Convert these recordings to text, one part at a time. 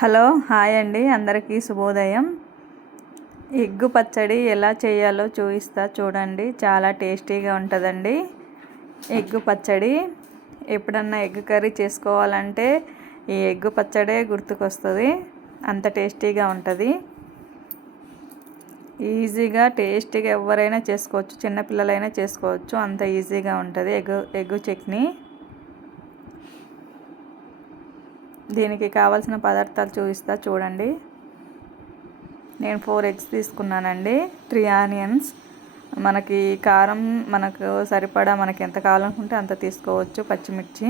Hello hi అండి. అందరికీ శుభోదయం. ఎగ్గు పచ్చడి ఎలా చేయాలో చూపిస్తా చూడండి. చాలా టేస్టీగా ఉంటుందండి. ఎగ్గు పచ్చడి ఎప్పుడన్నా ఎగ్ కర్రీ చేసుకోవాలంటే ఈ ఎగ్గు పచ్చడే గుర్తుకొస్తుంది. అంత టేస్టీగా ఉంటుంది. ఈజీగా టేస్టీగా ఎవరైనా చేసుకోవచ్చు. చిన్నపిల్లలైనా చేసుకోవచ్చు. అంత ఈజీగా ఉంటుంది ఎగ్గు ఎగ్గు చట్నీ. దీనికి కావాల్సిన పదార్థాలు చూపిస్తా చూడండి. నేను ఫోర్ ఎగ్స్ తీసుకున్నానండి. Three onions. మనకి కారం మనకు సరిపడా మనకి ఎంత కావాలనుకుంటే అంత తీసుకోవచ్చు పచ్చిమిర్చి.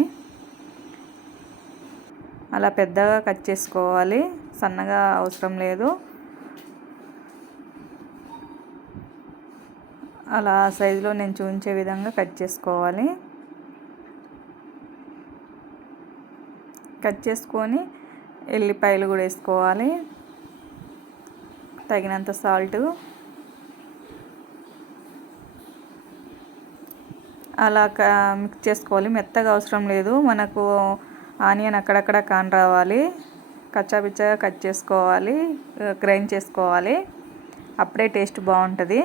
అలా పెద్దగా కట్ చేసుకోవాలి. సన్నగా అవసరం లేదు. అలా సైజులో నేను చూపించే విధంగా కట్ చేసుకోవాలి. కట్ చేసుకొని ఎల్లిపాయలు కూడా వేసుకోవాలి. తగినంత సాల్ట్ అలా మిక్స్ చేసుకోవాలి. మెత్తగా అవసరం లేదు. మనకు ఆనియన్ అక్కడక్కడ కాన్ రావాలి. కచ్చాపిచ్చగా కట్ చేసుకోవాలి. గ్రైండ్ చేసుకోవాలి. అప్పుడే టేస్ట్ బాగుంటుంది.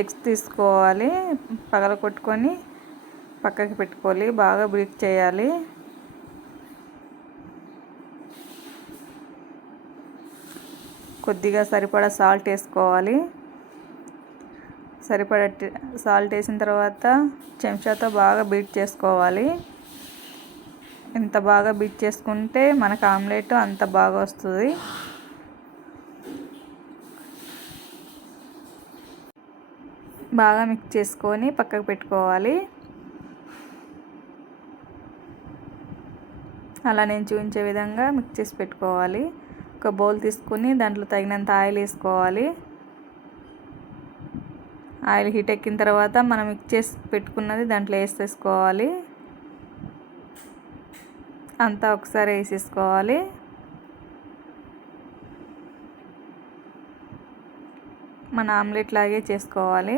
ఎగ్స్ తీసుకోవాలి. పగల కొట్టుకొని పక్కకి పెట్టుకోవాలి బాగా బీట్ చేయాలి. కొద్దిగా సరిపడా సాల్ట్ వేసుకోవాలి. సరిపడ సాల్ట్ వేసిన తర్వాత చెంచాతో బాగా బీట్ చేసుకోవాలి. ఎంత బాగా బీట్ చేసుకుంటే మనకు ఆమ్లెట్ అంత బాగా వస్తుంది. బాగా మిక్స్ చేసుకొని పక్కకు పెట్టుకోవాలి. అలా నేను చూపించే విధంగా మిక్స్ చేసి పెట్టుకోవాలి. ఒక బౌల్ తీసుకుని దాంట్లో తగినంత ఆయిల్ వేసుకోవాలి. ఆయిల్ హీట్ ఎక్కిన తర్వాత మనం మిక్స్ చేసి పెట్టుకున్నది దాంట్లో వేసేసుకోవాలి. అంతా ఒకసారి వేసేసుకోవాలి. మన ఆమ్లెట్ లాగే చేసుకోవాలి.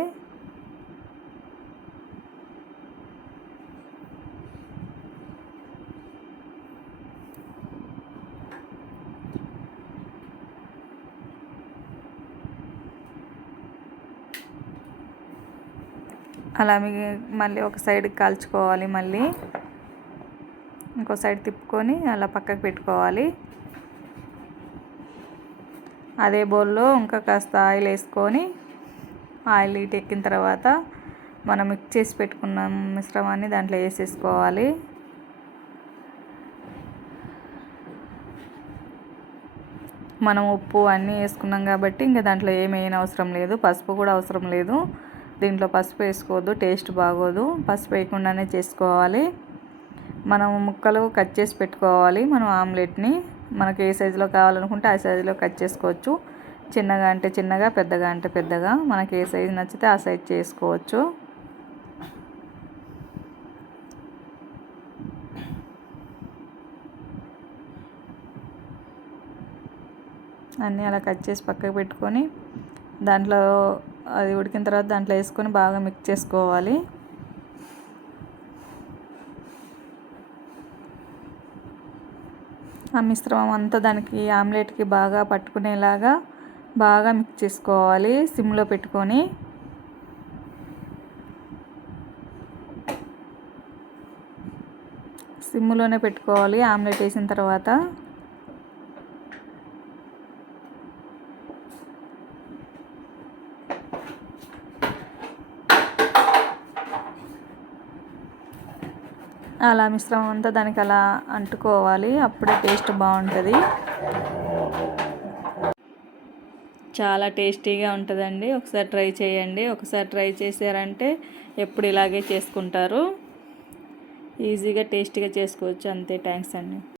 అలా మళ్ళీ ఒక సైడ్ కాల్చుకోవాలి మళ్ళీ. ఇంకో సైడ్ తిప్పుకొని అలా పక్కకు పెట్టుకోవాలి. అదే బౌల్లో ఇంకా కాస్త ఆయిల్ వేసుకొని ఆయిల్ ఇటు ఎక్కిన తర్వాత మనం మిక్స్ చేసి పెట్టుకున్న మిశ్రమాన్ని దాంట్లో వేసేసుకోవాలి. మనం ఉప్పు అన్నీ వేసుకున్నాం కాబట్టి ఇంకా దాంట్లో ఏమైనా అవసరం లేదు. పసుపు కూడా అవసరం లేదు. దీంట్లో పసుపు వేసుకోవద్దు టేస్ట్ బాగోదు. పసుపు వేయకుండానే చేసుకోవాలి. మనం ముక్కలు కట్ చేసి పెట్టుకోవాలి మనం ఆమ్లెట్ని. మనకి ఏ సైజులో కావాలనుకుంటే ఆ సైజులో కట్ చేసుకోవచ్చు. చిన్నగా అంటే చిన్నగా పెద్దగా అంటే పెద్దగా. మనకి ఏ సైజు నచ్చితే ఆ సైజ్ చేసుకోవచ్చు. అన్నీ అలా కట్ చేసి పక్కకు పెట్టుకొని దాంట్లో అది ఉడికిన తర్వాత దాంట్లో వేసుకొని బాగా మిక్స్ చేసుకోవాలి. ఆ మిశ్రమం అంతా దానికి ఆమ్లెట్కి బాగా పట్టుకునేలాగా బాగా మిక్స్ చేసుకోవాలి సిమ్లో పెట్టుకొని. సిమ్లోనే పెట్టుకోవాలి ఆమ్లెట్ వేసిన తర్వాత. అలా మిశ్రమం అంతా దానికి అలా అంటుకోవాలి. అప్పుడే టేస్ట్ బాగుంటుంది. చాలా టేస్టీగా ఉంటుందండి. ఒకసారి ట్రై చేయండి. ఒకసారి ట్రై చేశారంటే ఎప్పుడు ఇలాగే చేసుకుంటారు. ఈజీగా టేస్టీగా చేసుకోవచ్చు. అంతే. థ్యాంక్స్ అండి.